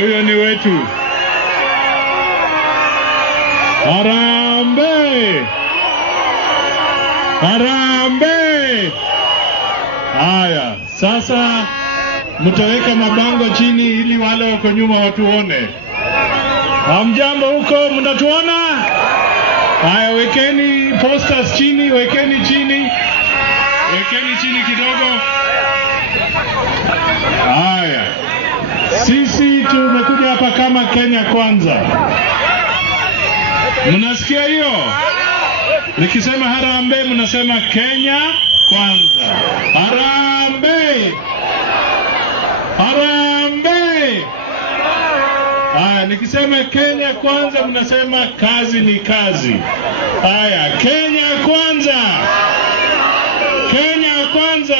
Huyo ni wetu. Harambee! Harambee! Haya, sasa mtaweka mabango chini ili wale wako nyuma watuone. Hamjambo huko, mnatuona? Haya, wekeni posters chini, wekeni chini. Wekeni chini kidogo. Haya. Sisi tumekuja hapa kama Kenya Kwanza. Mnasikia hiyo? Nikisema harambee mnasema Kenya Kwanza. Harambee! Harambee! Haya, nikisema Kenya Kwanza mnasema kazi ni kazi. Haya, Kenya Kwanza. Kenya Kwanza.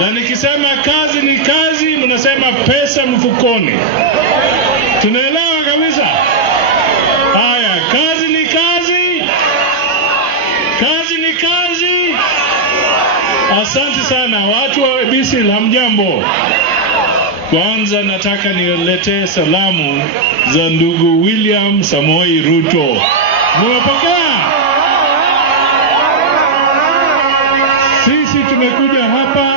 Na nikisema kazi ni kazi mnasema pesa mfukoni. Tunaelewa kabisa? Haya, kazi ni kazi. Kazi ni kazi. Asante sana watu wa Ebisil, hamjambo. Kwanza nataka niletee salamu za ndugu William Samoei Ruto. Mmepokea? Sisi tumekuja hapa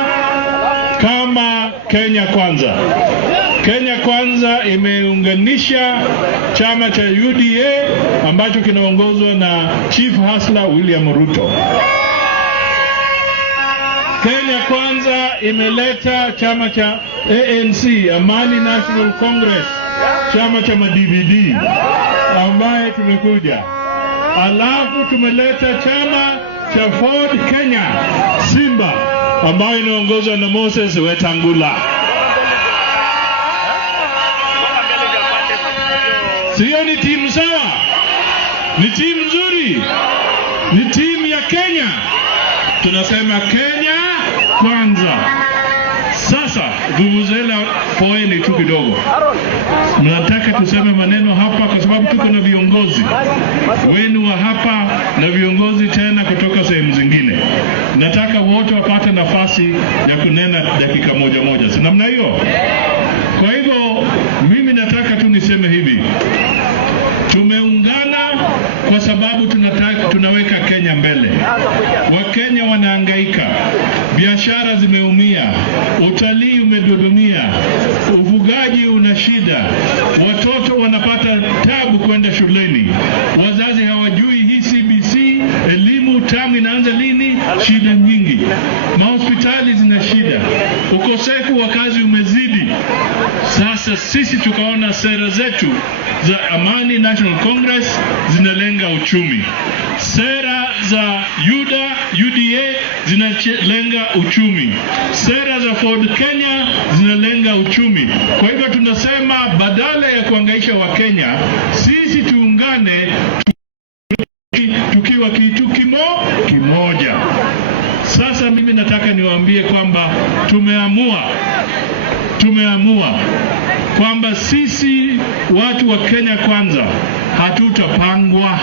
kama Kenya Kwanza. Kenya Kwanza imeunganisha chama cha UDA ambacho kinaongozwa na Chief Hustler William Ruto. Kenya Kwanza imeleta chama cha ANC, Amani National Congress, chama cha ma-DVD ambaye tumekuja. Alafu tumeleta chama cha Ford Kenya, Simba, ambayo inaongozwa na Moses Wetangula. Sio ni timu sawa? Ni timu nzuri? Ni timu ya Kenya? Tunasema Kenya Kwanza. Sasa vuvuzela poeni tu kidogo. Mnataka tuseme maneno hapa kwa sababu tuko na viongozi wenu wa hapa na viongozi tena kutoka sehemu zingine. Nataka wote wapate nafasi ya kunena dakika moja moja. Si namna hiyo? Kwa hivyo mimi nataka tu niseme hivi. Tumeungana kwa sababu tunaweka Kenya mbele. Wakenya wanahangaika. Biashara zimeumia, utalii umedodomia, ufugaji una shida, watoto wanapata tabu kwenda shuleni, wazazi hawajui hii CBC, elimu tamu inaanza lini, shida nyingi, mahospitali zina shida, ukosefu wa kazi umezidi. Sasa sisi tukaona sera zetu za Amani National Congress zinalenga uchumi. Sera za UDA zinalenga uchumi. Sera za Ford Kenya zinalenga uchumi. Kwa hivyo tunasema badala ya kuhangaisha Wakenya, sisi tuungane tukiwa kitu kimoja. Sasa mimi nataka niwaambie kwamba tumeamua kwamba sisi watu wa Kenya Kwanza hatutapangwa.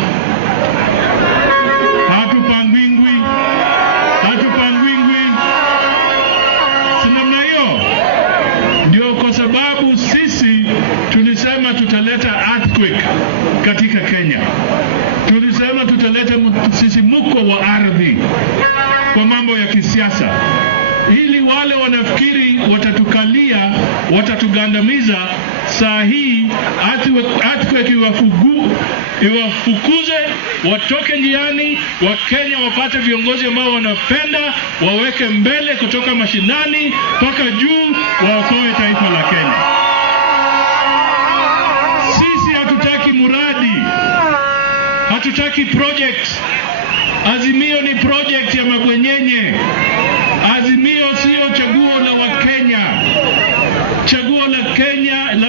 Hatupangwingwi. Si namna hiyo? Ndio kwa sababu sisi tulisema tutaleta earthquake katika Kenya. Tulisema tutaleta msisimuko wa ardhi kwa mambo ya kisiasa. Ili wale wanafikiri watatukalia, watatugandamiza, saa hii earthquake iwafukuze, watoke njiani, Wakenya wapate viongozi ambao wanapenda, waweke mbele kutoka mashinani mpaka juu, waokoe taifa la Kenya. Sisi hatutaki muradi, hatutaki project. Azimio ni project ya mabwenyenye. Azimio sio chaguo la Wakenya. Chaguo la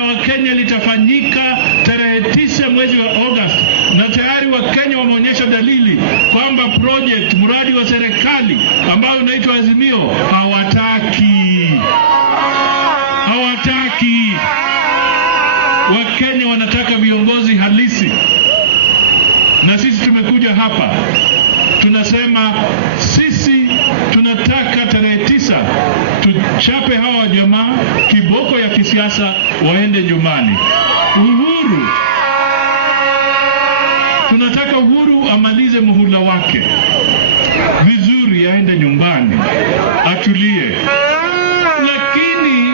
Wakenya litafanyika tarehe 9 mwezi wa August, na tayari Wakenya wameonyesha dalili kwamba mradi wa serikali ambao unaitwa Azimio hawataki. Wakenya wanataka viongozi halisi. Na sisi tumekuja hapa tunasema sisi tunataka tarehe 9 Chape hawa jamaa kiboko ya kisiasa waende nyumbani. Uhuru, tunataka Uhuru amalize muhula wake vizuri, aende nyumbani atulie, lakini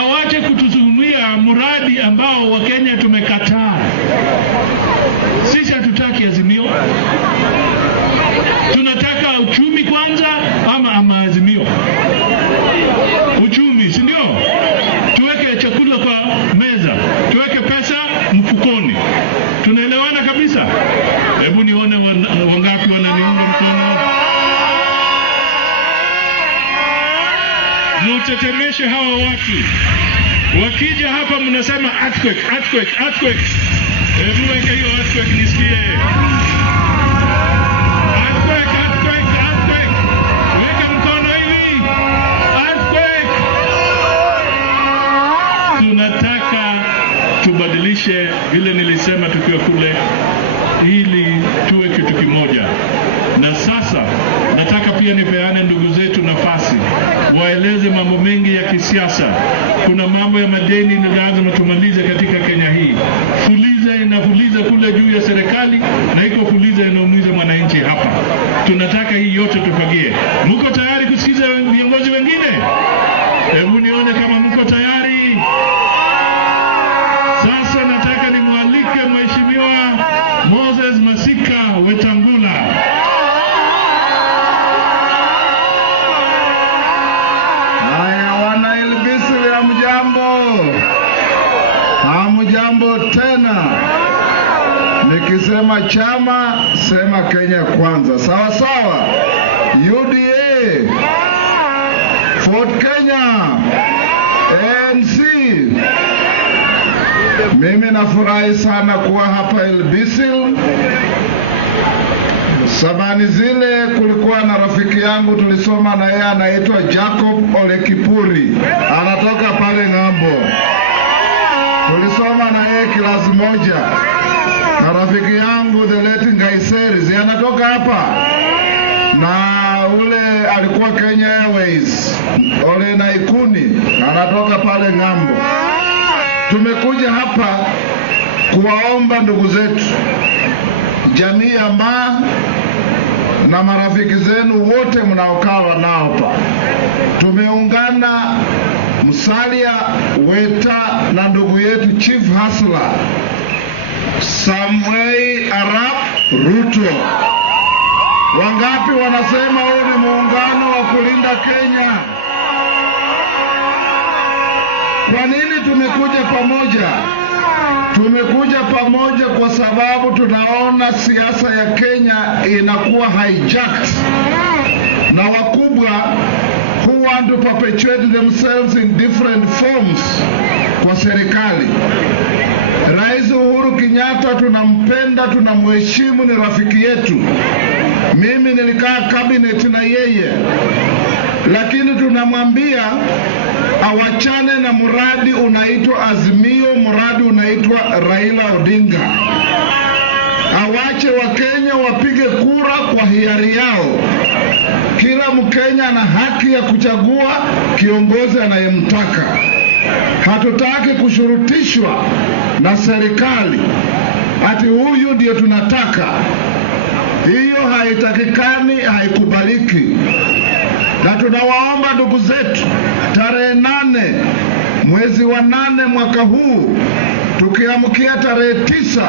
awache kutusumia muradi ambao Wakenya tumekataa. Sisi hatutaki Azimio, tunataka uchumi kwanza ama Azimio. Uchumi, si ndio? Tuweke chakula kwa meza, tuweke pesa mfukoni. Tunaelewana kabisa? Hebu nione wangapi wananiunga mkono. Mtetemeshe hawa watu. Wakija hapa mnasema earthquake, earthquake, earthquake. Hebu weke hiyo earthquake nisikie. Earthquake, earthquake, earthquake. Weka mkono hivi. Earthquake. Tunataka tubadilishe vile nilisema tukiwa kule, ili tuwe kitu kimoja. Na sasa nataka pia nipeane ndugu zetu nafasi waeleze mambo mengi ya kisiasa. Kuna mambo ya madeni na lazima tumalize katika Kenya hii. Fuliza inafuliza kule juu ya serikali na iko fuliza inaumiza mwananchi hapa. Tunataka hii yote tufagie. Mko tayari kusikiza viongozi wengine? Hebu nione kama mko tayari. Sasa nataka nimwalike Mheshimiwa Moses Masika Wetangula. Haya, wana Ilbisili, hamjambo? Hamjambo tena. Nikisema chama, sema Kenya kwanza. Sawa sawa. UDA, Ford Kenya, ANC. Mimi nafurahi sana kuwa hapa Ilbisil. Sabani zile kulikuwa na rafiki yangu tulisoma na yeye anaitwa Jacob Ole Kipuri. Anatoka pale ng'ambo. Tulisoma na yeye klasi moja. Na rafiki yangu the late Ngaiseri anatoka hapa. Na ule alikuwa Kenya Airways, Ole Naikuni, anatoka pale ng'ambo. Tumekuja hapa kuwaomba ndugu zetu, jamii ya Maa na marafiki zenu wote mnaokaa nao hapa. Tumeungana Musalia Weta na ndugu yetu Chief Hustler Samuel Arap Ruto. Wangapi wanasema huu ni muungano wa kulinda Kenya? Kwa nini tumekuja pamoja? Tumekuja pamoja kwa sababu tunaona siasa ya Kenya inakuwa hijacked na wakubwa who want to perpetuate themselves in different forms kwa serikali. Rais Uhuru Kenyatta tunampenda, tunamheshimu, ni rafiki yetu. Mimi nilikaa cabinet na yeye, lakini tunamwambia awachane na muradi unaitwa Azimio, muradi unaitwa Raila Odinga. Awache Wakenya wapige kura kwa hiari yao. Kila Mkenya ana haki ya kuchagua kiongozi anayemtaka. Hatutaki kushurutishwa na serikali ati huyu ndio tunataka. Hiyo haitakikani, haikubaliki. Na tunawaomba ndugu zetu, tarehe 8 mwezi wa 8 mwaka huu, tukiamkia tarehe 9,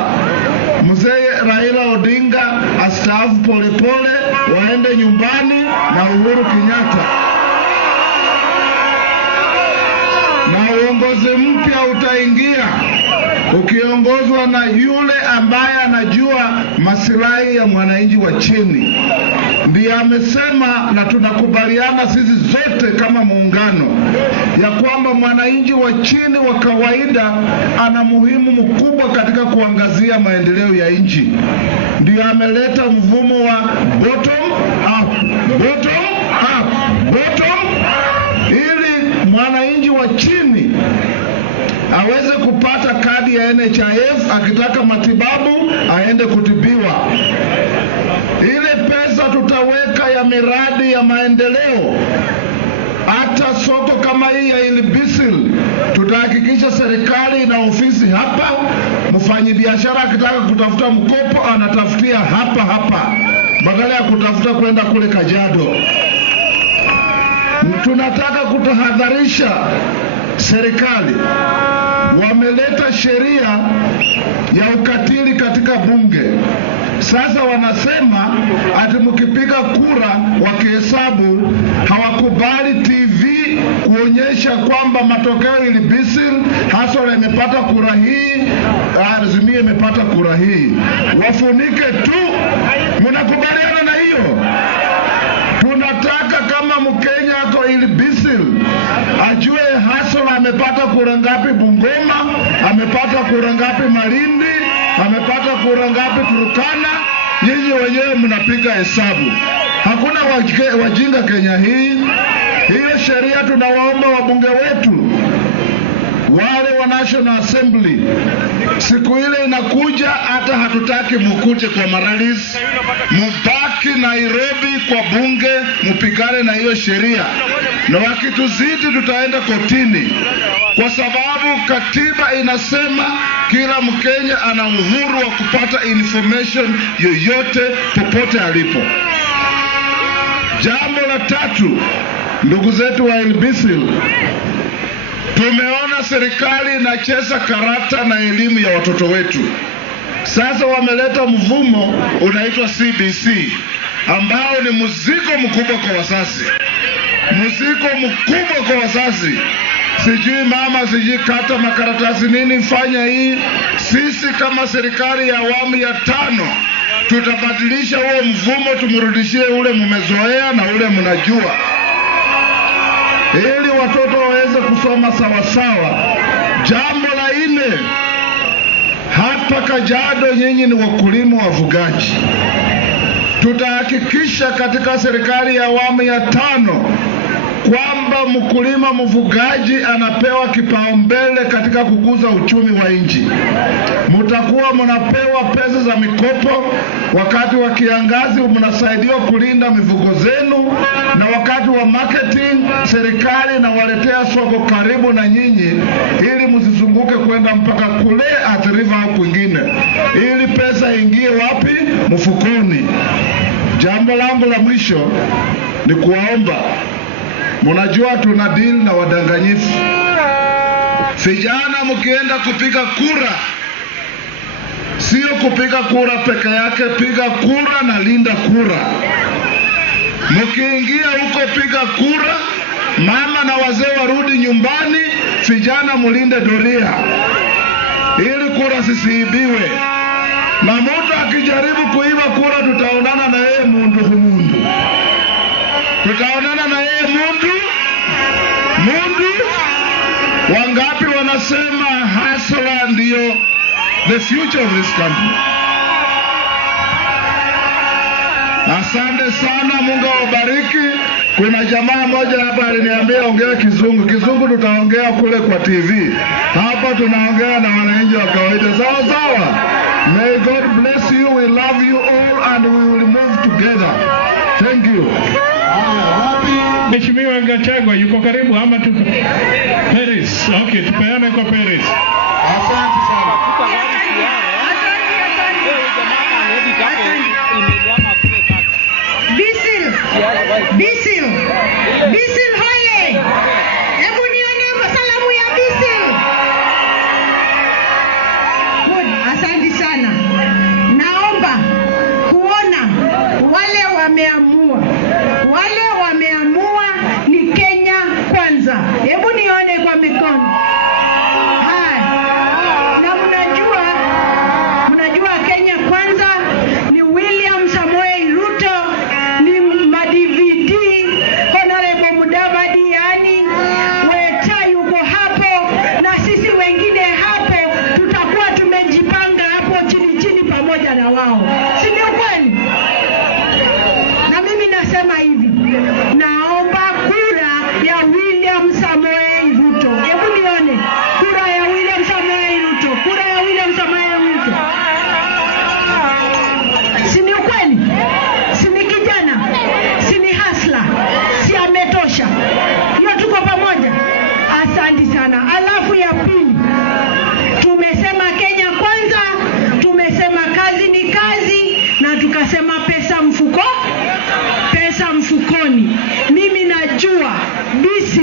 mzee Raila Odinga astaafu polepole, waende nyumbani na Uhuru Kenyatta. Na uongozi mpya utaingia ukiongozwa na yule ambaye anajua masilahi ya mwananchi wa chini. Ndiye amesema, na tunakubaliana sisi zote kama muungano, ya kwamba mwananchi wa chini wa kawaida ana muhimu mkubwa katika kuangazia maendeleo ya nchi. Ndiye ameleta mfumo wa bottom up, bottom up, bottom, ili mwananchi wa chini aweze kupata kadi ya NHIF, akitaka matibabu aende kutibiwa. Ile pesa tutaweka ya miradi ya maendeleo, hata soko kama hii ya Ilbisil, tutahakikisha serikali ina ofisi hapa. Mfanyabiashara akitaka kutafuta mkopo anatafutia hapa hapa, badala ya kutafuta kwenda kule Kajiado. Tunataka kutahadharisha serikali, wameleta sheria ya ukatili katika bunge. Sasa wanasema ati mkipiga kura wakihesabu, hawakubali TV kuonyesha kwamba matokeo Ilbisil, Hasara imepata kura hii, Azimio imepata kura hii. Wafunike tu. Mnakubaliana na hiyo? Tunataka kama Mkenya ako Ilbisil ajue Hasara amepata kura ngapi Bungoma, amepata kura ngapi Malindi, amepata kura ngapi Turkana. Nyinyi wenyewe mnapiga hesabu. Hakuna wajinga Kenya hii. Hiyo sheria tunawaomba wabunge wetu, wale wa National Assembly, siku ile inakuja, hata hatutaki mukuje kwa maralis, mubaki Nairobi kwa bunge, mupigane na hiyo sheria, na wakituzidi tutaenda kotini, kwa sababu katiba inasema kila Mkenya ana uhuru wa kupata information yoyote popote alipo. Jambo la tatu, ndugu zetu wa Ilbisil, tumeona serikali inacheza karata na elimu ya watoto wetu. Sasa wameleta mvumo unaitwa CBC, ambao ni mzigo mkubwa kwa wazazi. Mzigo mkubwa kwa wazazi. Sijui mama, sijui kata makaratasi nini, fanya hii. Sisi kama serikali ya awamu ya 5 tutabadilisha huo mvumo, tumrudishie ule mmezoea na ule mnajua, ili watoto waweze kusoma sawa sawa. Jambo la 4, hapa Kajiado nyinyi ni wakulima wafugaji. Tutahakikisha katika serikali ya awamu ya 5 kwamba mkulima mfugaji anapewa kipaumbele katika kukuza uchumi wa nchi. Mtakuwa mnapewa pesa za mikopo, wakati wa kiangazi mnasaidiwa kulinda mifugo zenu, na wakati wa marketing serikali inawaletea soko karibu na nyinyi, ili msizunguke kwenda mpaka kule Athi River au kwingine, ili pesa ingie wapi? Mfukoni. Jambo langu la mwisho ni kuwaomba, mnajua tuna deal na wadanganyifu. Vijana mkienda kupiga kura, sio kupiga kura peke yake, piga kura na linda kura. Mkiingia huko piga kura, mama na wazee warudi nyumbani, vijana mulinde doria, ili kura sisiibiwe. Na mtu akijaribu kuiba kura, tutaonana na yeye mundu humundu. Tutaonana na yeye mundu. Wangapi wanasema Hasara ndio the future of this country? Asante sana, Mungu awabariki. Kuna jamaa moja hapa aliniambia ongea Kizungu. Kizungu tutaongea kule kwa TV. Hapa tunaongea na wananchi wa kawaida. Sawa sawa. May God bless you. We love you all and we will move together. Thank you. Mheshimiwa Gachagua yuko karibu ama tu Paris? Okay, tupeane kwa Paris. Asante sana. Bisil hoye. Hebu nione salamu ya Bisil. Good, asante sana. Naomba kuona wale wameamua ni Kenya kwanza. Hebu nione kwa mikono. Na mnajua Kenya kwanza ni William Samoei Ruto, ni ma-DVD, Honorable Mudavadi, yani Weta yuko hapo, na sisi wengine hapo tutakuwa tumejipanga hapo chini pamoja na wao. Si ndio kweli? Na mimi nasema hivi, naomba kura ya William Samoei Ruto. Hebu nione. Asante sana. Alafu ya pili, tumesema Kenya kwanza, tumesema kazi ni kazi, na tukasema pesa mfukoni. Mimi najua Bisi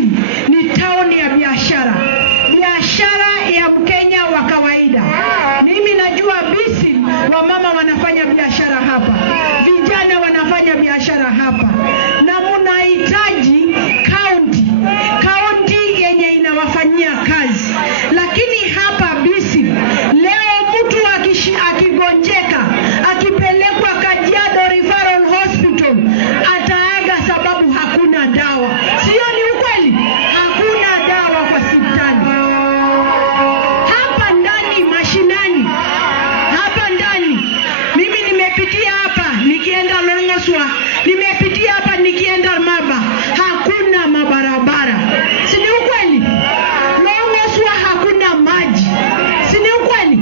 ni town ya biashara ya Mkenya wa kawaida. Mimi najua Bisi wamama wanafanya biashara hapa, vijana wanafanya biashara hapa, na mnahitaji kaunti yenye inawafanyia kazi. Lakini hapa Bisi leo mtu akigonjeka akipelekwa Kajiado Referral Hospital ataaga sababu hakuna dawa. Sio ni ukweli? Hakuna dawa kwa hospitali. Hapa ndani mashinani, hapa ndani mimi nimepitia hapa nikienda Longoswa, nimepitia hapa nikienda Maba, hakuna mabarabara. Si ni ukweli? Longoswa hakuna maji. Si ni ukweli?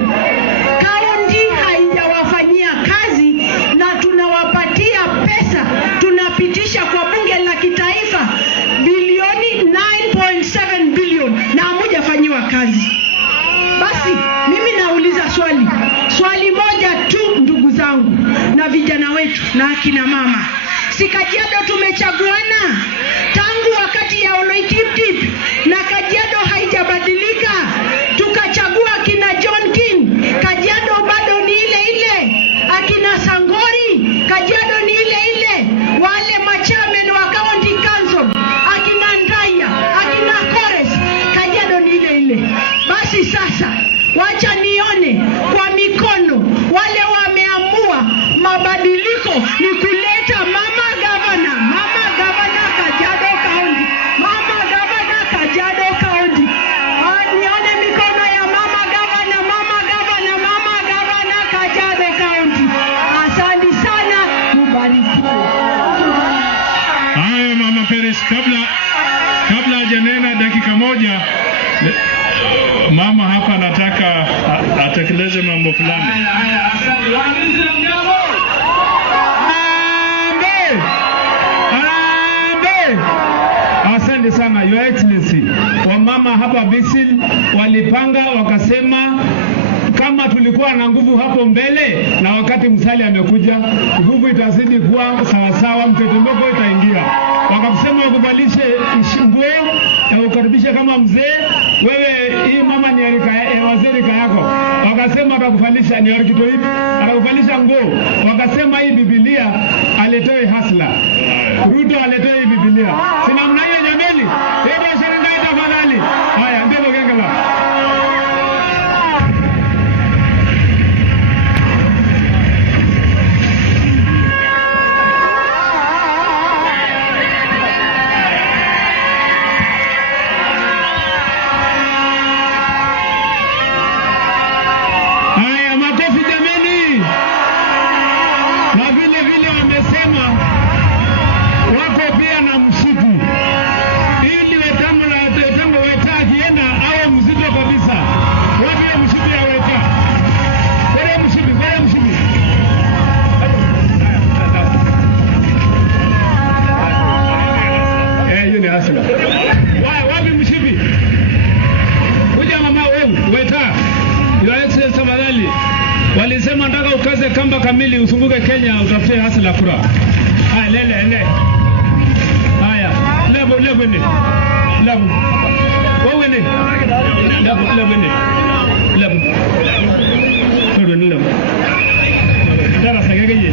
Kaunti haijawafanyia kazi, na tunawapatia pesa, tunapitisha kwa bunge la kitaifa bilioni 9.7 bilioni na hamujafanyiwa kazi. Basi mimi nauliza swali moja tu, ndugu zangu na vijana wetu na akina mama. Si Kajiado tumechaguana tangu wakati ya Oloitiptip, na Kajiado haijabadilika. Tukachagua akina John King, Kajiado bado ni ile. Akina Sangori, Kajiado ni ile. Wale machairman wa county council, akina Ndaya, akina Kores, Kajiado ni ile. Basi sasa wacha nione kwa mikono wale wameamua mabadiliko ni kuleta mama gavana Kajiado County. Mama gavana Kajiado County. Nione mikono ya mama gavana Kajiado County. Asante sana, mubarikiwe. Haya Mama Peres, kabla hajanena dakika moja, mama hapa anataka atekeleze mambo fulani. Asante sana Your Excellency. Wamama hapa Bisi walipanga wakasema kama tulikuwa na nguvu hapo mbele, na wakati Musalia amekuja nguvu itazidi kuwa sawasawa, mtetemeko itaingia. Wakasema wakuvalishe nguo, ukaribishe kama mzee. Wewe hii mama ni wazee rika yako. Wakasema atakuvalisha ni Orkitoip, atakuvalisha nguo. Wakasema hii Biblia aletoe hasla. Ruto aletoe hii Biblia. Sina mna hiyo jameni. Hebu asharinda tafadhali. Haya ndio gengela. Walisema nataka ukaze kamba kamili usunguke Kenya utafute hasla kura. Haya lele. Haya level ni. Level. Wewe ni. Level ni. Level. Dara sagege.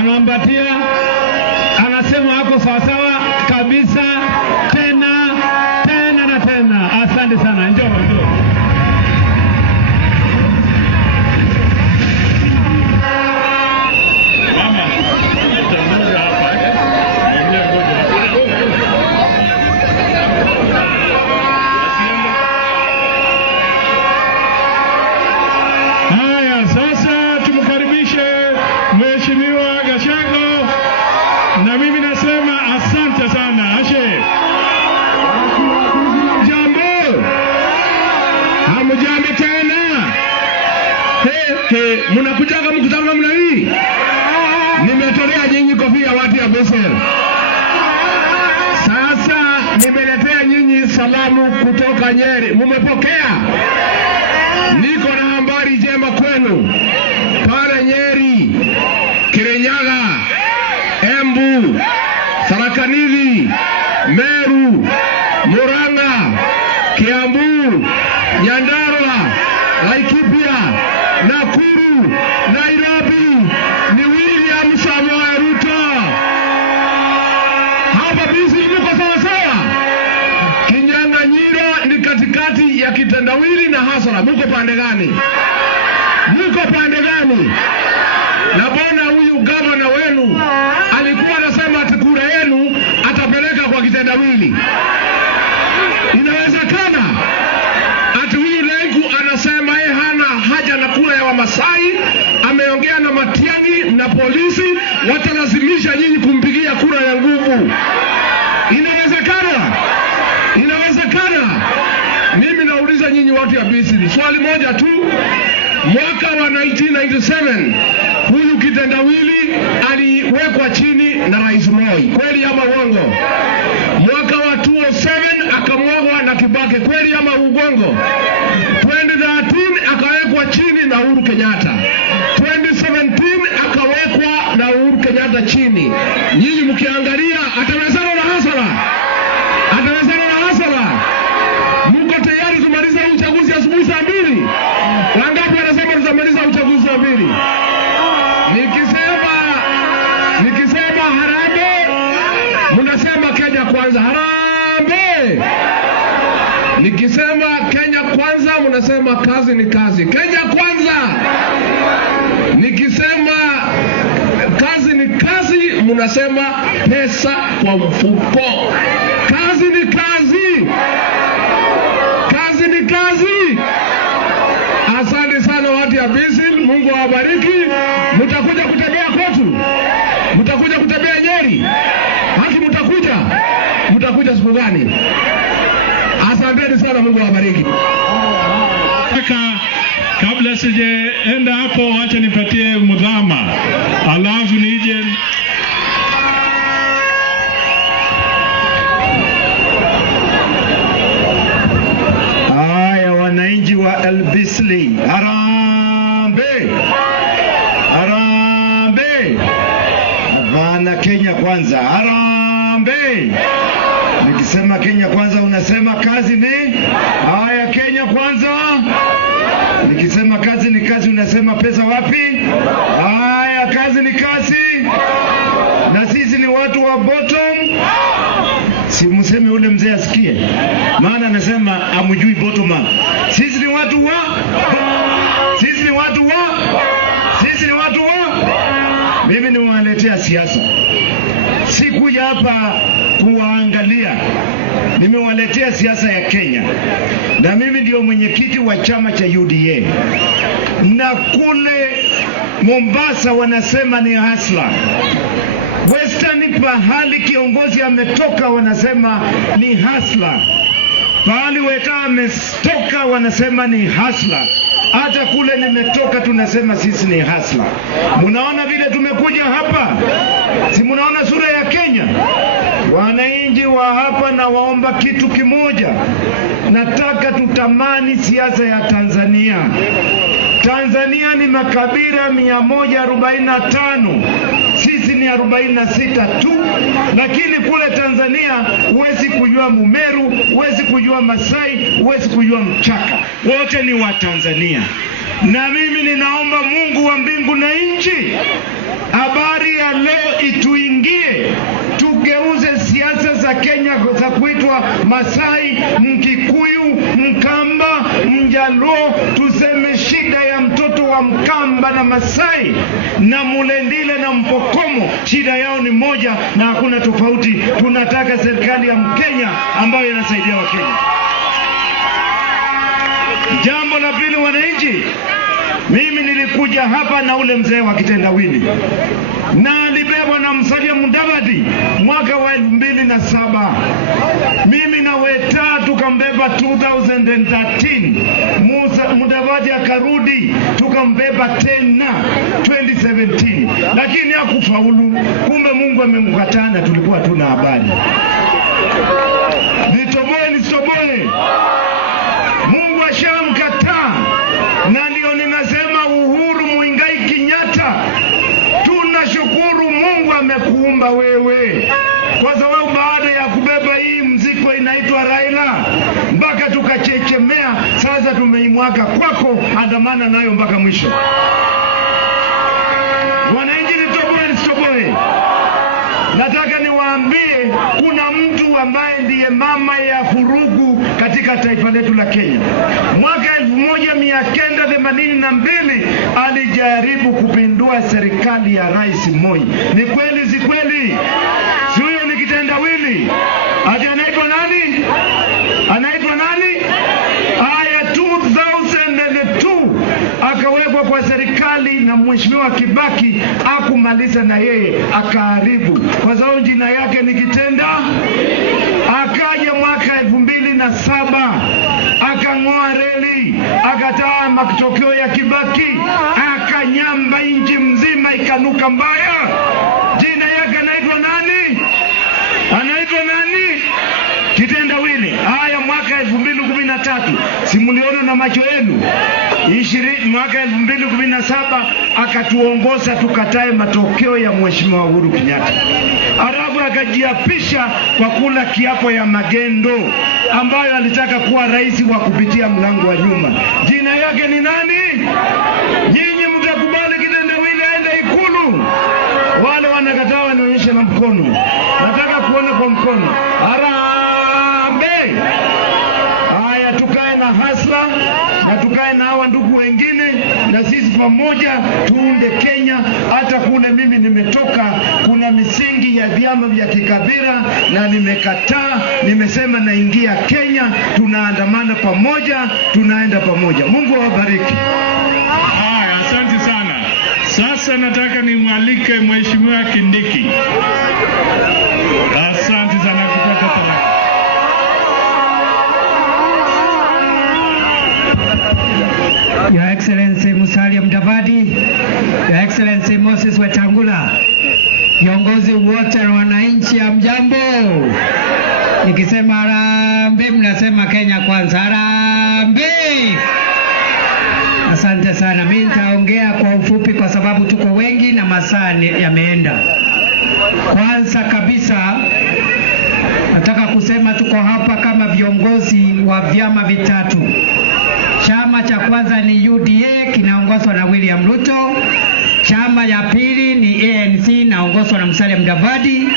Anambatia anasema hako sawasawa kabisa. Asante sana, njoo. Mama, tutangoja hapa. Haya, sasa tumkaribishe Mheshimiwa Gachagua, na mimi nasema asante sana. Ashe. Hamujambo tena. Mnakuja kama mkutano namna hii. Nimetolea nimeletea nyinyi kofia watu ya Bethel. Sasa nimeletea nyinyi salamu kutoka Nyeri. Mumepokea? Niko na habari njema kwenu. Pale Nyeri, Kirinyaga, Embu, Tharaka Nithi, Meru, Murang'a, Kiambu, Nyandarua, Laikipia, Nakuru, Nairobi ni William Samoei Ruto. Hapa bisi mko sawa sawa. Kinyang'anyiro ni katikati ya kitendawili na hasara. Mko pande gani? Mko pande gani? Na bona huyu gavana wenu alikuwa anasema ati kura yenu atapeleka kwa kitendawili. Inawezekana ati huyu Lenku anasema yeye hana haja na kura ya Wamasai, ameongea na Matiang'i na polisi watalazimisha nyinyi kumpigia kura ya nguvu. Inawezekana? Inawezekana? Mimi nauliza nyinyi watu ya BC swali moja tu. Mwaka wa 1997 huyu kitendawili aliwekwa chini na Rais Moi. Kweli ama uongo? Mwaka wa 2007 akamwagwa na Kibaki. Kweli ama uongo? 2013 akawekwa chini na Uhuru Kenyatta. 2017 akawekwa na Uhuru Kenyatta chini. Nyinyi mkiangalia atawezana na hasara? Atawezana na hasara? Mko tayari kumaliza uchaguzi asubuhi saa 2? Wangapi wanasema tutamaliza uchaguzi saa 2? Nikisema harambee, mnasema Kenya kwanza. Harambee! Nikisema Kenya kwanza, mnasema kazi ni kazi. Kenya kwanza! Nikisema kazi ni kazi, mnasema pesa kwa mfuko. Kazi ni kazi. Kazi ni kazi. Asante sana watu ya BC, Mungu awabariki. Mtakuja kutembea kwetu? Mtakuja kutembea Nyeri? Haki mtakuja? Mtakuja siku gani? Asante sana, Mungu awabariki. Kabla sijaenda hapo, acha nipatie mudhama, alafu nije wananchi wa Elbisli, harambee! Harambee! Hapana, Kenya kwanza. Harambee! Nikisema Kenya kwanza unasema kazi ni? Haya, Kenya kwanza. Nikisema kazi ni kazi unasema pesa wapi? Haya, kazi ni kazi. Na sisi ni watu wa bottom. Si mseme ule mzee asikie, maana anasema amujui bottom up. Sisi ni watu wa mimi nimewaletea siasa. Sikuja hapa kuwaangalia, nimewaletea siasa ya Kenya. Na mimi ndio mwenyekiti wa chama cha UDA. Na kule Mombasa wanasema ni hasla. Western pahali kiongozi ametoka wanasema ni hasla. Pahali Weta ametoka wanasema ni hasla. Hata kule nimetoka tunasema sisi ni hasla. Munaona vile tumekuja hapa? Si munaona sura ya Kenya? Wananchi wa hapa na waomba kitu kimoja. Nataka tutamani siasa ya Tanzania. Tanzania ni makabila 145. Sisi ni 46 tu. Lakini kule Tanzania huwezi kujua Mumeru, huwezi kujua Masai, huwezi kujua Mchaka. Wote ni wa Tanzania. Na mimi ninaomba Mungu wa mbingu na nchi, habari ya leo ituingie, tugeuze siasa za Kenya za kuitwa Masai, Mkikuyu, Mkamba, Mjaluo, tuseme shida ya mtoto wa Mkamba na Masai na Mulendile na Mpokomo, shida yao ni moja na hakuna tofauti. Tunataka serikali ya Mkenya ambayo inasaidia Wakenya. Jambo la pili, wananchi, mimi nilikuja hapa na ule mzee wa kitendawili na alibebwa na Musalia Mudavadi mwaka wa 2007. Mimi na Weta tukambeba 2013. Mudavadi akarudi tukambeba tena 2017, lakini hakufaulu. Kumbe Mungu amemkataa na tulikuwa tuna habari. Nitoboe. Mungu ashamkataa, na ndio ninasema Uhuru Muigai Kenyatta, tunashukuru Mungu amekuumba wewe, kwa sababu baada ya kubeba hii mzigo inaitwa Raila mpaka tukachechemea, sasa tumeimwaka kwako, andamana nayo mpaka mwisho. Wananchi, nitoboe. Nataka niwaambie kuna mtu ambaye ndiye mama ya furugu katika taifa letu la Kenya. Mwaka 1982 alijaribu kupindua serikali ya Rais Moi. Ni kweli si kweli? Si huyo ni kitendawili? Ati anaitwa nani? Aya 2002 akawekwa kwa serikali na Mheshimiwa Kibaki, akumaliza na yeye akaharibu, kwa sababu jina yake ni kitenda. Akaja mwaka 2007 akang'oa reli, akataa matokeo ya Kibaki, akanyamba nchi mzima ikanuka mbaya. Jina yake anaitwa nani? Kitendawili. Haya, mwaka 2013 simuliona na macho yenu. Mwaka 2017 akatuongoza tukatae matokeo ya Mheshimiwa Uhuru Kenyatta. Alafu akajiapisha kwa kula kiapo ya magendo, ambayo alitaka kuwa rais wa kupitia mlango wa nyuma. Jina yake ni nani? Nyinyi mtakubali kitendawili aende Ikulu? Wale wanakataa wanaonyesha na mkono. Nataka kuona kwa mkono. Harambee! Haya, tukae na Hasla na tukae na hawa ndugu wengine, na sisi pamoja tuunde Kenya. Hata kule mimi nimetoka kuna misingi ya vyama vya kikabila na nimekataa. Nimesema naingia Kenya, tunaandamana pamoja, tunaenda pamoja. Mungu awabariki. Haya, asante sana. Sasa nataka nimwalike Mheshimiwa Kindiki. Asante sana kutoka pale. Your Excellency Musalia Mudavadi, Your Excellency Moses Wetangula, viongozi wote na wananchi, hamjambo? Nikisema harambee mnasema Kenya kwanza. Harambee! Asante sana. Mimi nitaongea kwa ufupi kwa sababu tuko wengi na masaa yameenda. Kwanza kabisa nataka kusema tuko hapa kama viongozi wa vyama vitatu. Chama cha kwanza ni UDA kinaongozwa na William Ruto. Chama ya pili ni ANC inaongozwa na Musalia Mudavadi.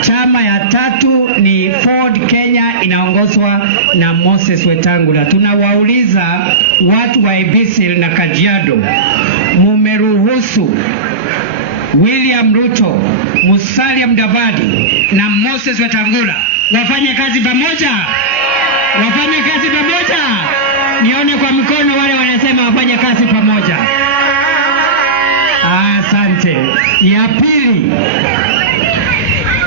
Chama ya tatu ni Ford Kenya inaongozwa na Moses Wetangula. Tunawauliza watu wa Ibisil na Kajiado, mumeruhusu William Ruto, Musalia Mudavadi na Moses Wetangula wafanye kazi pamoja? Nione kwa mkono wale wanasema wafanye kazi pamoja. Asante. Ya pili,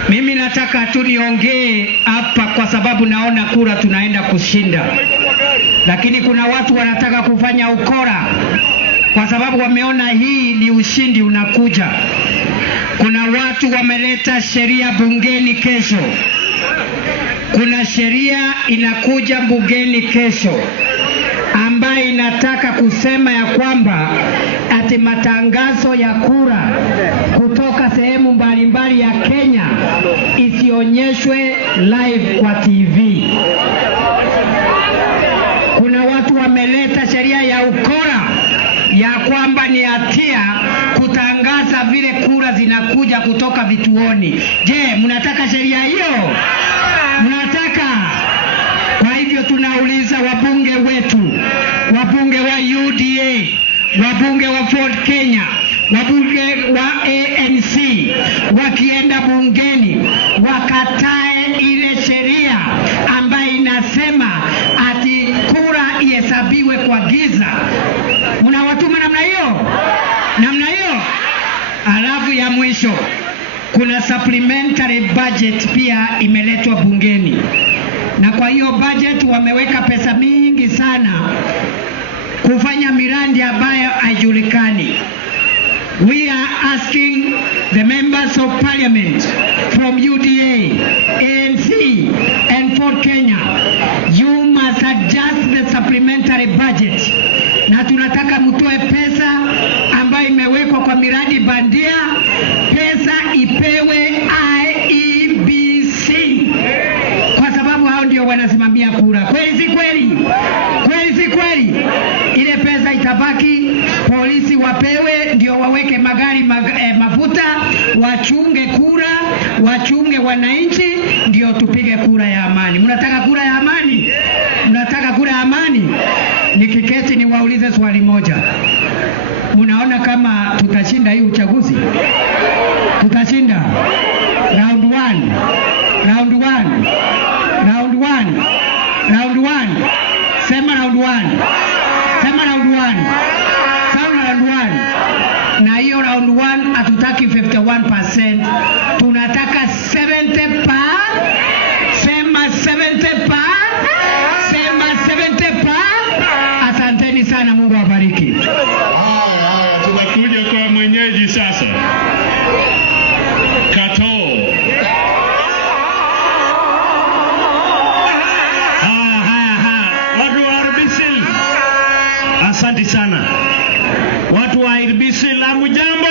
mimi nataka tu niongee hapa kwa sababu naona kura tunaenda kushinda, lakini kuna watu wanataka kufanya ukora kwa sababu wameona hii ni ushindi unakuja. Kuna watu wameleta sheria bungeni kesho. Kuna sheria inakuja bungeni kesho ambayo inataka kusema ya kwamba ati matangazo ya kura kutoka sehemu mbalimbali ya Kenya isionyeshwe live kwa TV. Kuna watu wameleta sheria ya ukora ya kwamba ni hatia kutangaza vile kura zinakuja kutoka vituoni. Je, mnataka sheria hiyo? Mnataka? Kwa hivyo tunauliza wabunge wetu, wabunge wa UDA, wabunge wa Ford Kenya, wabunge wa ANC, wakienda bungeni wakatae ile sheria ambayo inasema ati kura ihesabiwe kwa giza. Mnawatuma namna hiyo? Alafu ya mwisho, kuna supplementary budget pia imeletwa bungeni, na kwa hiyo budget wameweka pesa mingi sana kufanya miradi ambayo haijulikani. We are asking the members of parliament from UDA, ANC and Ford Kenya, you must adjust the supplementary budget. Na tunataka mtoe pesa ambayo imewekwa kwa miradi bandia, pesa ipewe IEBC, kwa sababu hao ndio wanasimamia kura. Kweli si kweli? Kweli si kweli? Ile pesa itabaki, polisi wapewe ndio waweke magari mafuta, wachunge kura, wachunge wananchi, ndio tupige kura ya amani. Mnataka kura ya amani? Mnataka kura ya amani? Nikiketi niwaulize swali moja. Mnaona kama tutashinda hii uchaguzi? Tutashinda? Round 1. Round 1. Round 1. Round 1. Sema round 1. Sema round 1. Sema round 1. Na hiyo round 1 hatutaki 51%. Tunataka 70%. Sema 70%. Sema 70%. Asanteni sana, Mungu awabariki. Tunakuja kwa mwenyeji sasa. Asante sana. Watu wa IRBC la mujambo.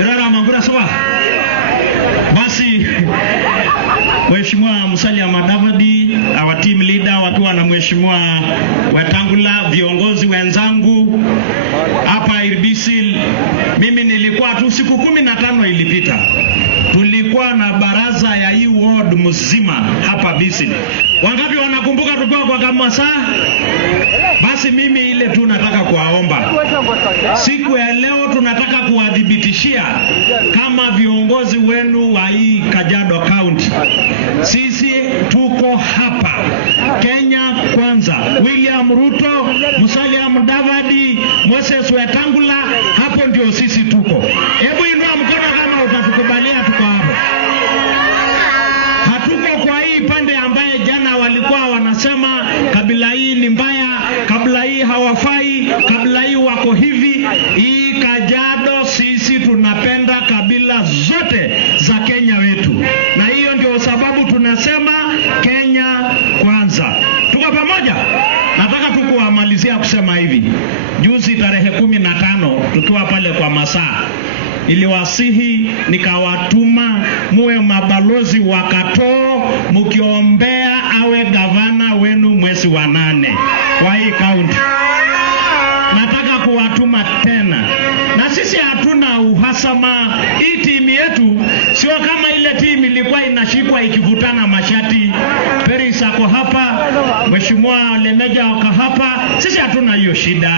Irara mangura sawa. Basi Mheshimiwa Musalia Mudavadi, our team leader, wakiwa na Mheshimiwa Wetangula, viongozi wenzangu hapa IRBC, mimi nilikuwa tu siku 15 ilipita. Tulikuwa na baraza ya hii ward mzima hapa BC. Wangapi wanakumbuka tulikuwa kwa Kamasa? Basi mimi ile tu nataka kuwaomba. Siku ya leo tunataka kuwadhibitishia kama viongozi wenu wa hii Kajiado County. Sisi tuko hapa. Kenya kwanza. William Ruto, Musalia Mudavadi, Moses Wetangula, hapo ndio sisi tuko. Hebu inua mkono kama utatukubalia tuko hapo. Hatuko kwa hii pande ambaye jana walikuwa wanasema kabila hii ni mbaya, kabila hii hawafai, kabila hii wako hivi. Hii Kajiado sisi tunapenda kabila zote za Kenya wetu. Na hiyo ndio sababu tunasema Kenya kwanza. Tuko pamoja? Nataka tu kuamalizia kusema hivi. Juzi tarehe 15 tukiwa pale kwa Masaa, iliwasihi nikawatuma muwe mabalozi wa Katoo mkiombea awe gavana wenu mwezi wa 8 kwa hii kaunti. Nataka kuwatuma tena. Na sisi hatuna uhasama. Hii timu yetu sio kama ile timu ilikuwa inashikwa ikivutana mashati. Peris ako hapa, Mheshimiwa Lemeja wako hapa. Sisi hatuna hiyo shida.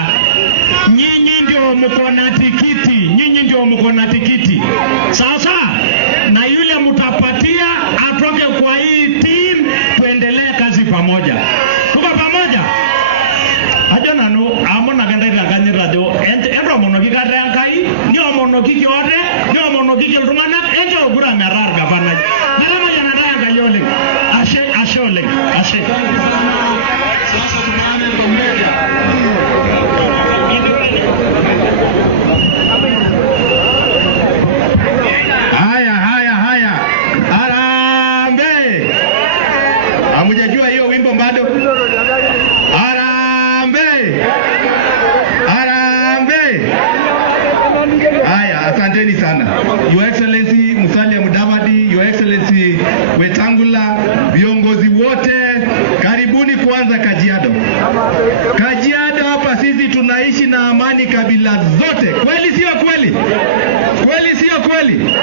Nyinyi ndio mko na tikiti. Nyinyi ndio mko na tikiti. Sasa na yule mtapatia atoke kwa hii team, tuendelee kazi pamoja. Tuko pamoja? Ajana no amona ganda ganyira do endo monoki karengai ni monoki kiode ni monoki kiltungana endo gura merar gavana nalama yana ranga yole ashe ole ashe. Sasa tunaanza pamoja. Haya. Arambe. Hamjajua hiyo wimbo bado? Haya, asanteni sana. Your Excellency Musalia Mudavadi, Your Excellency Wetangula, viongozi wote, karibuni kwanza Kajiado. Kajiado hapa sisi tunaishi na amani kabila zote. Kweli sio kweli? Kweli sio kweli?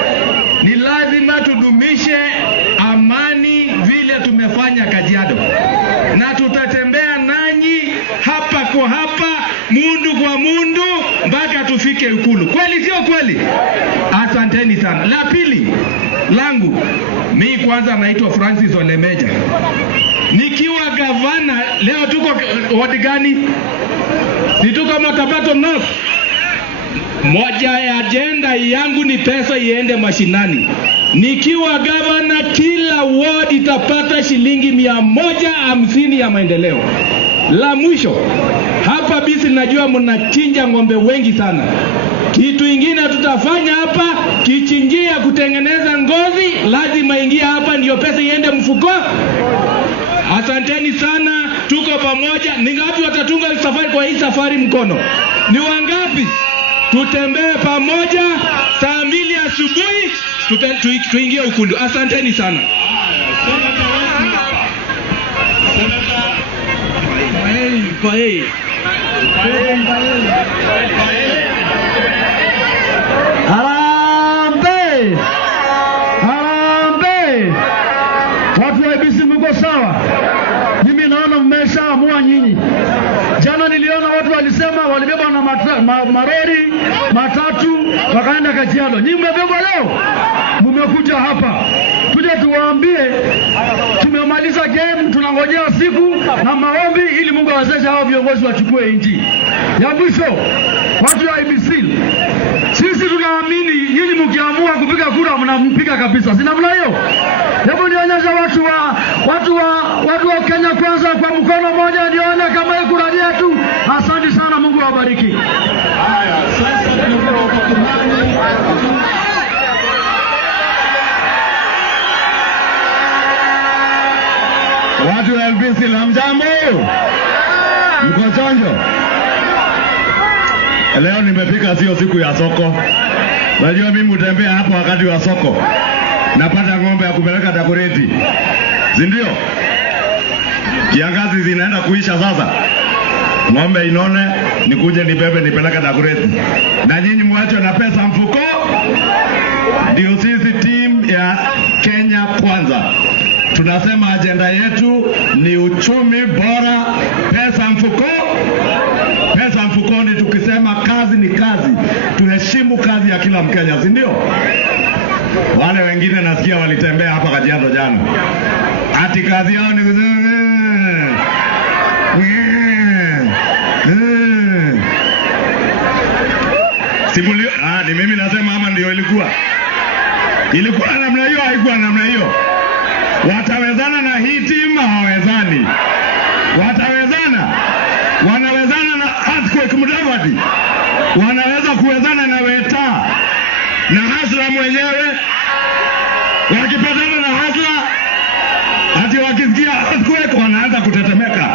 Ni lazima tudumishe amani vile tumefanya Kajiado. Na tutatembea nanyi hapa kwa hapa, mundu kwa mundu, mpaka tufike Ikulu. Kweli sio kweli? Asanteni sana. La pili langu, mimi kwanza naitwa Francis Olemeja. Nikiwa gavana, leo tuko wadi gani? Si tuko Matabato North. Moja ya ajenda yangu ni pesa iende mashinani. Nikiwa gavana, kila ward itapata shilingi 150 ya maendeleo. La mwisho, hapa Bisi najua mnachinja ng'ombe wengi sana. Kitu ingine tutafanya hapa, kichinjia kutengeneza ngozi, lazima ingia hapa ndio pesa iende mfuko. Asanteni sana, tuko pamoja. Ni ngapi watatunga safari kwa hii safari mkono? Ni wangapi? Tutembee pamoja saa 2 asubuhi tuingie Ukundu. Asanteni sana. Harambee! Harambee! Watu wa Bisi mko sawa? Mimi naona mmeshaamua nyinyi. Jana niliona watu walisema walibeba na marori matatu wakaenda Kajiado. Nyinyi mmebeba leo? Mmekuja hapa. Tuje tuwaambie tumemaliza game, tunangojea siku na maombi ili Mungu awezeshe hao viongozi wachukue nchi. Ya mwisho, watu wa IBC, sisi tunaamini nyinyi mkiamua kupiga kura mnampiga kabisa. Si namna hiyo? Hebu nionyeshe watu wa Kenya Kwanza kwa mkono mmoja nione kama hii kura yetu. Asante sana, Mungu awabariki. Haya, sasa Watu wa LBC hamjambo? Mko chonjo? Leo nimefika, sio siku ya soko. Najua mimi utembea hapo wakati wa soko. Napata ng'ombe ya kupeleka Dagoretti. Si ndio? Kiangazi zinaenda kuisha sasa. Ng'ombe inone nikuje nibebe nipeleke Dagoretti. Na nyinyi muache na pesa mfuko. Ndio sisi team ya Kenya Kwanza. Tunasema ajenda yetu ni uchumi bora, pesa mfuko. Pesa mfukoni, tukisema kazi ni kazi. Tuheshimu kazi ya kila Mkenya, si ndio? Wale wengine nasikia walitembea hapa Kajiado jana. Ati kazi yao ni Simulio, ni mimi nasema ama ndio ilikuwa? Ilikuwa namna hiyo, haikuwa namna hiyo. Watawezana na hii timu hawawezani? Watawezana? Wanawezana na Earthquake Mudavadi? Wanaweza kuwezana na Weta na Hasla mwenyewe? Wakipatana na Hasla, ati wakisikia Earthquake wanaanza kutetemeka.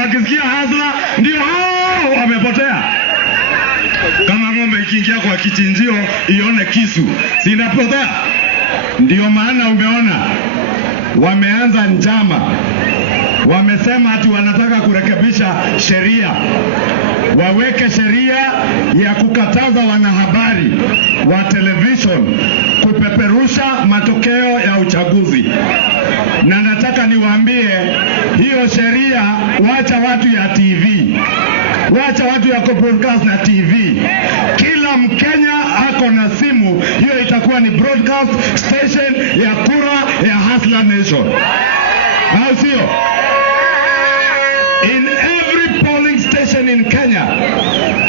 Wakisikia Hasla ndio hao wamepotea. Kama ng'ombe ikiingia kwa kichinjio ione kisu, si inapotea? Ndio maana umeona wameanza njama. Wamesema ati wanataka kurekebisha sheria. Waweke sheria ya kukataza wanahabari wa television kupeperusha matokeo ya uchaguzi. Na nataka niwaambie hiyo sheria, wacha watu ya TV. Wacha watu ya broadcast na TV. Kila Mkenya ako na simu, hiyo itakuwa ni broadcast station ya kura ya Hustler Nation. Au sio? In every polling station in Kenya,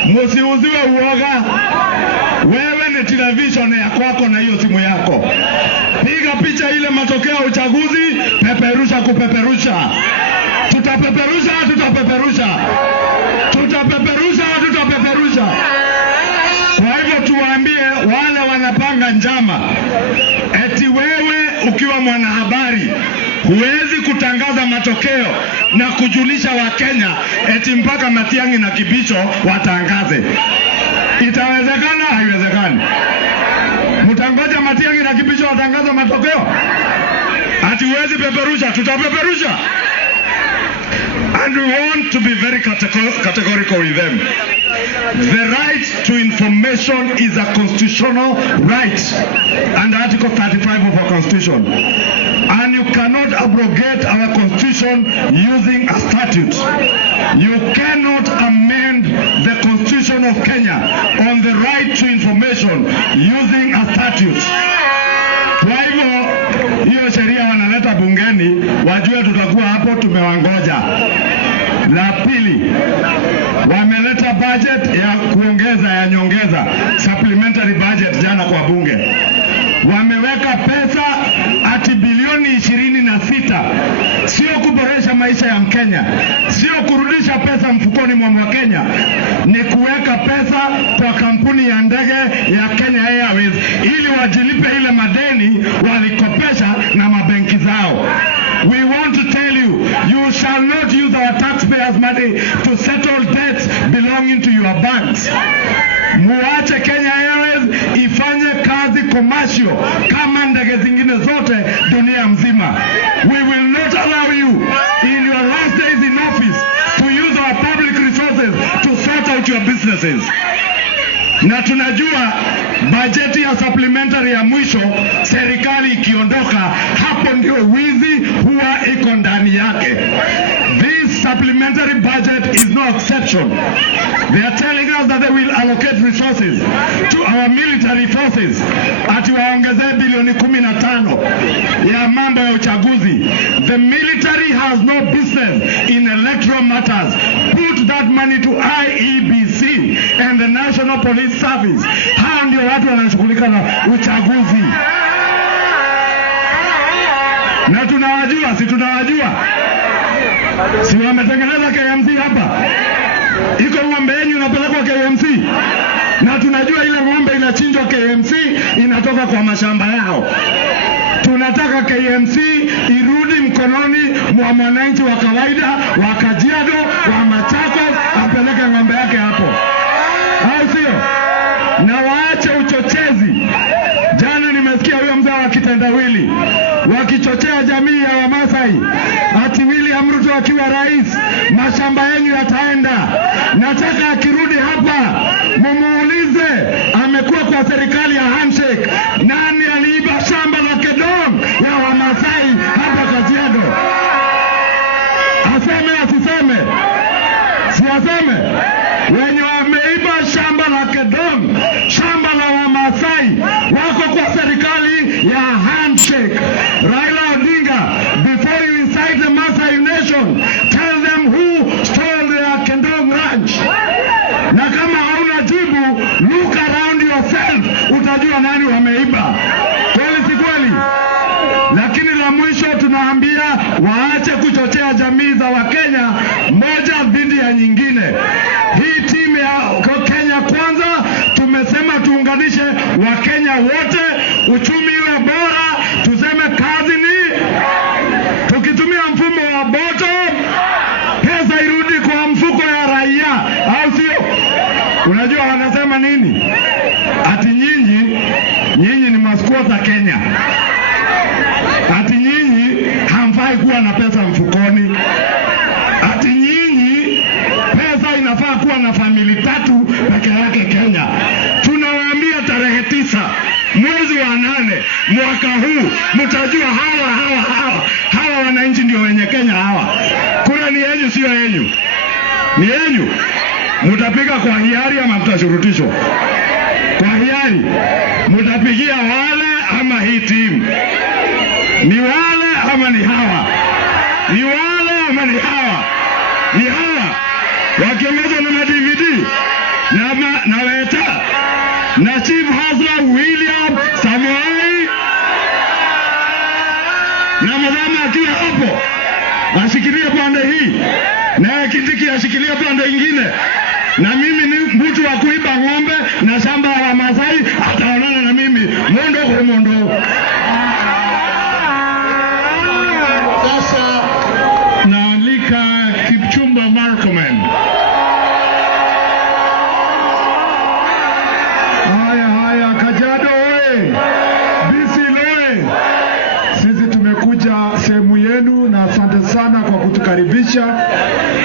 msiuziwe uoga. Wewe ni television ya kwako na hiyo simu yako. Piga picha ile matokeo ya uchaguzi, peperusha kupeperusha. Tutapeperusha, tutapeperusha. Tutapeperusha, tutapeperusha. Kwa hivyo tuwaambie wale wanapanga njama, eti wewe ukiwa mwanahabari huwezi kutangaza matokeo na kujulisha Wakenya eti mpaka Matiang'i na Kibicho watangaze. Itawezekana? Haiwezekani. Mtangoja Matiang'i na Kibicho watangaza matokeo? Ati huwezi peperusha? Tutapeperusha. And we want to be very categorical with them. The right to information is a constitutional right under Article 35 of our Constitution. And you cannot abrogate our Constitution using a statute. You cannot amend the Constitution of Kenya on the right to information using a statute. Kwa hivyo, hiyo sheria wanaleta bungeni, wajue tutakuwa hapo tumewangoja. La pili, wameleta budget ya kuongeza ya nyongeza, supplementary budget jana kwa bunge. Wameweka pesa ati bilioni 26. Sio kuboresha maisha ya Mkenya, sio kurudisha pesa mfukoni mwa Mkenya, ni kuweka pesa kwa kampuni ya ndege ya Kenya Airways ili wajilipe ile madeni walikopesha na mabenki zao. We want to tell you, you shall not use our taxpayers' money to settle debts belonging to your banks. Muache Kenya Airways ifanye kazi commercial kama ndege zingine zote dunia mzima. We will not allow you in your last days in office to use our public resources to sort out your businesses. Na tunajua bajeti ya supplementary ya mwisho serikali ikiondoka, hapo ndio wizi huwa iko ndani yake. This supplementary budget is no exception. They are telling us that they will allocate resources to our military forces, ati waongezee bilioni 15 ya mambo ya uchaguzi. The military has no business in electoral matters. Put that money to IEBC and the National Police Service. Hao ndio watu wanashughulika na uchaguzi. Na tunawajua, si tunawajua? Si wametengeneza KMC hapa? Iko ng'ombe yenu inapelekwa KMC. Na tunajua ile ng'ombe inachinjwa KMC inatoka kwa mashamba yao. Tunataka KMC irudi mkononi mwa mwananchi wa kawaida wa Kajiado, wa Machakos, apeleke ng'ombe yake hapo. Au sio? Na waache uchochezi. Jana nimesikia huyo mzee wa kitendawili wakichochea jamii ya Wamasai ati William Ruto akiwa rais mashamba yenu yataenda. Nataka akirudi hapa mumuulize, amekuwa kwa serikali ya handshake, nani aliiba shamba la Kedong ya Wamasai hapa Kajiado? Aseme asiseme? Si aseme? Wenye wameiba shamba la Kedong, shamba la Wamasai, wako kwa serikali ya handshake. Raila Odinga, before you incite the Maasai nation, tell them who stole their Kedong ranch. Na kama hauna jibu, look around yourself, utajua nani wameiba. Kweli si kweli? Lakini la mwisho tunaambia waache kuchochea jamii za Wakenya moja dhidi ya nyingine. Hii timu ya Kenya Kwanza tumesema tuunganishe Wakenya wote, uchumi iwe bora, tuseme kazi ni tukitumia mfumo wa bottom, pesa irudi kwa mfuko ya raia, au sio? Unajua wanasema nini? Ati nyinyi ni maskwota Kenya. Ati nyinyi hamfai kuwa na pesa mfukoni. Ati nyinyi pesa inafaa kuwa na famili 3 peke yake Kenya. Tunawaambia tarehe 9 mwezi wa 8 mwaka huu mtajua hawa wananchi ndio wenye Kenya hawa. Kura ni yenu, sio yenu. Ni yenu. Mutapiga kwa hiari ama mtashurutishwa? Kwa hiari. Mutapigia wale ama hii timu? Ni wale ama ni hawa? Ni wale ama ni hawa? Ni hawa. Wakiongozwa na DVD na Weta na Chief Hasla William Samoei na madama akiwa hapo ashikilie pande hii na Kindiki ashikilie pande ingine, na mimi ni mtu wa kuiba ng'ombe na shamba la Wamasai, ataonana na mimi mondo kwa mondo. Sasa naalika Kipchumba Murkomen. Haya, Kajiado oye! Bisi oye! Sisi tumekuja sehemu yenu na asante sana kwa kutukaribisha.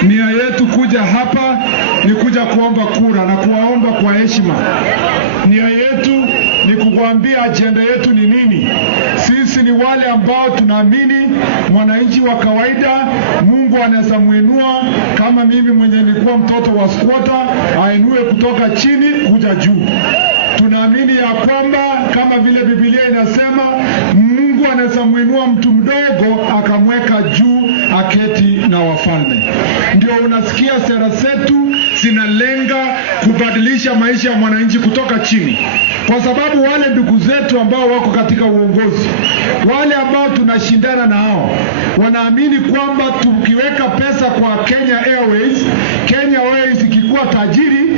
Nia yetu kuja hapa ni kuja kuomba kura na kuwaomba kwa heshima. Nia yetu ni kukuambia ajenda yetu ni nini. Sisi ni wale ambao tunaamini mwananchi wa kawaida Mungu anaweza muinua, kama mimi mwenye nilikuwa mtoto wa squatter ainue kutoka chini kuja juu. Tunaamini ya kwamba kama vile Biblia inasema Mungu anaweza muinua mtu mdogo akamweka juu aketi na wafalme. Ndio unasikia sera zetu zinalenga kubadilisha maisha ya mwananchi kutoka chini, kwa sababu wale ndugu zetu ambao wako katika uongozi, wale ambao tunashindana na hao, wanaamini kwamba tukiweka pesa kwa Kenya Airways, Kenya Airways ikikuwa tajiri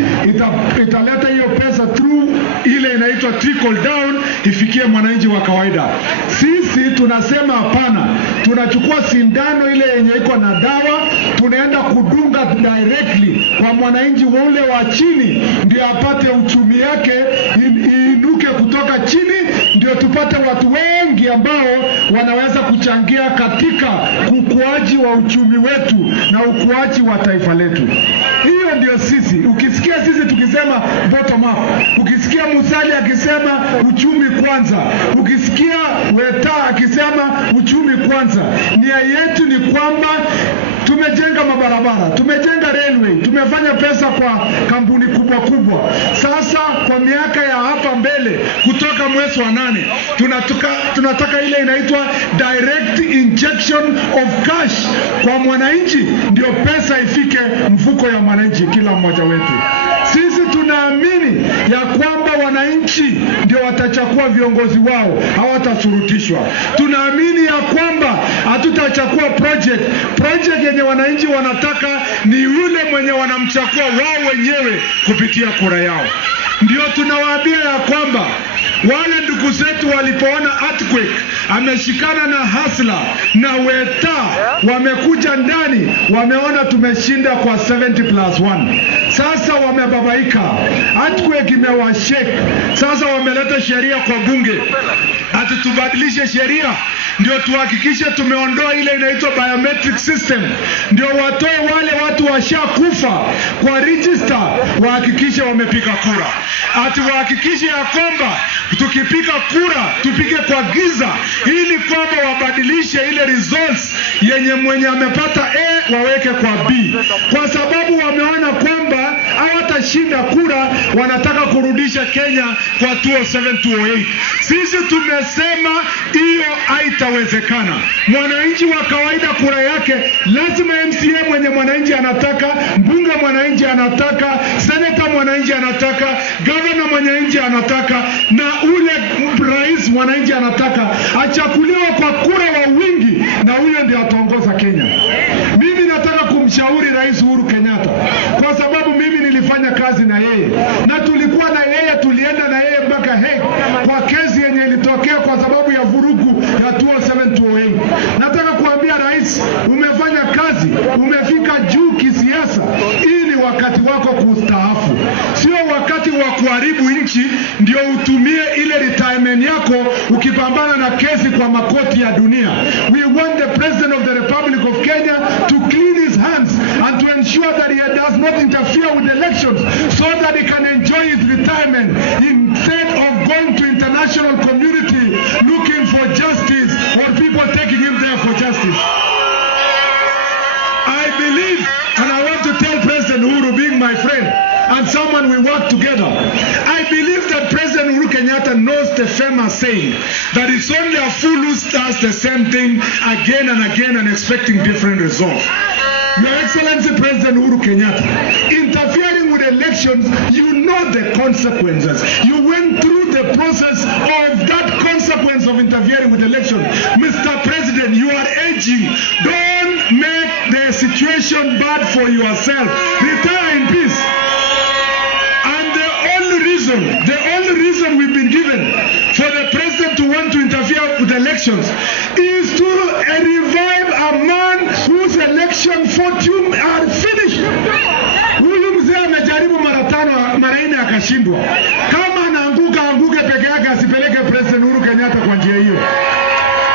italeta hiyo pesa through ile inaitwa trickle down ifikie mwananchi wa kawaida. Sisi tunasema hapana, tunachukua sindano ile yenye iko na dawa, tunaenda kudunga directly kwa mwananchi ule wa chini, ndio apate uchumi yake inuke kutoka chini, ndio tupate watu wengi ambao wanaweza kuchangia katika ukuaji wa uchumi wetu na ukuaji wa taifa letu. Hiyo ndio sisi. Ukisikia sisi tukisema bottom up, ukisikia Musalia akisema uchumi kwanza, ukisikia Weta akisema uchumi kwanza, nia yetu ni kwamba tumejenga mabarabara, tumejenga railway, tumefanya pesa kwa kampuni kubwa kubwa. Sasa kwa miaka ya hapa mbele, kutoka mwezi wa 8, tunataka ile inaitwa direct injection of cash kwa mwananchi, ndio pesa ifike mfuko ya mwananchi kila mmoja wetu. Sisi tunaamini ya kwamba wananchi ndio watachagua viongozi wao, hawatasurutishwa. Tunaamini ya kwamba hatutachagua project yenye wananchi wanataka, ni yule mwenye wanamchagua wao wenyewe kupitia kura yao. Ndio tunawaambia ya kwamba wale ndugu zetu walipoona earthquake ameshikana na Hasla na Weta wamekuja ndani, wameona tumeshinda kwa 70+1. Sasa wamebabaika, earthquake imewashake. Sasa wameleta sheria kwa bunge ati tubadilishe sheria ndio tuhakikishe tumeondoa ile inaitwa biometric system, ndio watoe wale watu washakufa kwa register, wahakikishe wamepiga kura. Ati wahakikishe ya kwamba tukipiga kura tupige kwa giza, ili kwamba wabadilishe ile results yenye mwenye amepata A waweke kwa B, kwa sababu wameona kwamba hawatashinda kura, wanataka kurudisha Kenya kwa 2007-2008. Sisi tumesema hiyo haitawezekana. Mwananchi wa kawaida kura yake lazima MCA mwenye mwananchi anataka, mbunge mwananchi anataka, senator mwananchi anataka, governor mwananchi anataka, na ule rais mwananchi anataka achakuliwa kwa kura wa wingi, na huyo ndiye ataongoza Kenya. Mimi nataka kumshauri Rais Uhuru Kenyatta, kwa sababu mimi nilifanya kazi na yeye na tulikuwa na yeye, tulienda na yeye mpaka Hague kwa kesi yenye ilitokea kwa sababu ya vurugu ya 2007-2008. Nataka kuambia rais, umefanya kazi, umefika juu kisiasa. Hii ni wakati wako kustaafu, sio wakati wa kuharibu nchi ndio utumie ile retirement yako ukipambana na kesi kwa makoti ya dunia. We want the President of the Republic of Kenya to clean his hands and to ensure that he does not interfere with elections, so that he can enjoy his retirement instead of going to international community looking for justice or people taking him there for justice. I believe, and I want to tell President Uhuru, being my friend and someone we work together, I believe that President Uhuru Kenyatta knows the famous saying that it's only a fool who does the same thing again and again and expecting different results. Your Excellency President Uhuru Kenyatta, interfering with elections, you know the consequences. You went through the process of that consequence of interfering with elections. Mr. President, you are aging. Don't make the situation bad for yourself. Retire in peace. And the only reason we've been given for the president to want to interfere with elections is to revive a man whose election fortune are finished. Huyu mzee amejaribu mara 4 akashindwa. Kama anaanguka anguke peke yake, asipeleke President Uhuru Kenyatta kwa njia hiyo.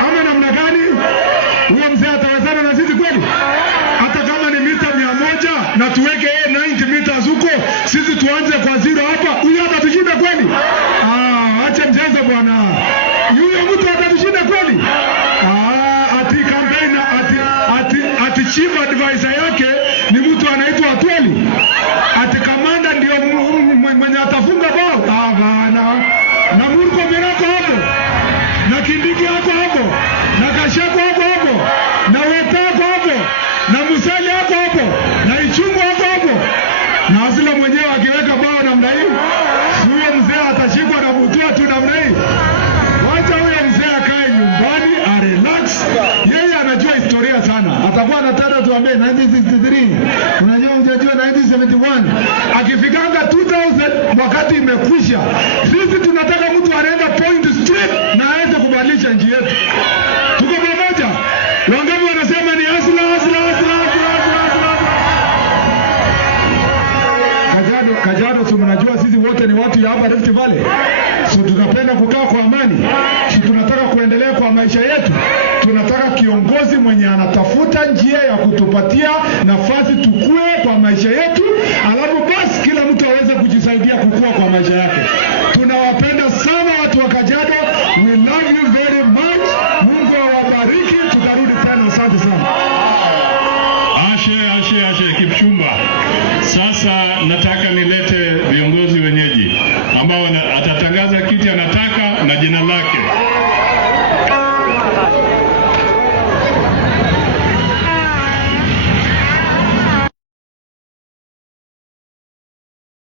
Ama namna gani? Huyo mzee atawezana na sisi kweli? Hata kama ni mita 100 na tuweke 90 meters huko, sisi tuanze kwa 0 hapa, huyo atatushinda kweli? Acha mchezo bwana. Huyo mtu atatushinda kweli? Ati campaign ati chief advisor yake ni mtu anaitwa Atweli. Ati kamanda ndio mwenye atafunga bao. 1971. Akifikanga 2000 wakati imekwisha. Sisi tunataka mtu anaenda point straight na aweze kubadilisha nchi yetu. Tuko pamoja? Wangapi wanasema ni hasla? Kajiado, si mnajua sisi wote ni watu ya hapa Rift Valley. Si tunapenda kukaa kwa amani. Si tunataka kuendelea kwa maisha yetu. Tunataka kiongozi mwenye anatafuta njia ya kutupatia nafasi tukue kwa maisha yetu, alafu basi kila mtu aweze kujisaidia kukua kwa maisha yake.